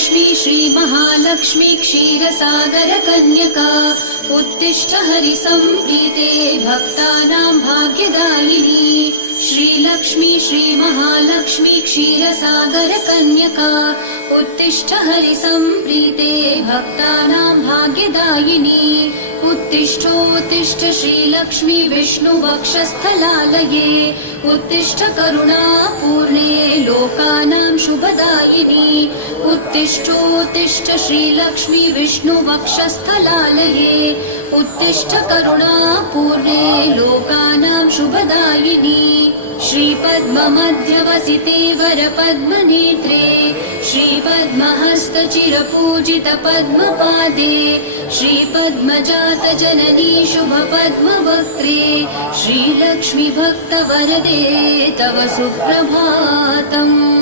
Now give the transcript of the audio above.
श्रीलक्ष्मी श्रीमहालक्ष्मी क्षीरसागरकन्यका उत्तिष्ठ हरिसम्प्रीते भक्तानां भाग्यदायिनी। श्रीलक्ष्मी श्रीमहालक्ष्मी क्षीरसागरकन्यका उत्तिष्ठ हरिसम्प्रीते भक्तानां भाग्यदायिनी। उत्तिष्ठोत्तिष्ठ श्रीलक्ष्मी विष्णुवक्षस्थलालये उत्तिष्ठ करुणापूर्णे लोकानां शुभदायिनी। उत्तिष्ठोत्तिष्ठ श्रीलक्ष्मी विष्णुवक्षस्थलालये उत्तिष्ठ करुणापूर्णे लोकानां शुभदायिनी। श्रीपद्ममध्यवसिते वरपद्मनेत्रे श्रीपद्महस्तचिरपूजितपद्मपादे श्रीपद्मजातजननी शुभपद्मवक्त्रे श्रीलक्ष्मी भक्तवरदे तव सुप्रभातम्।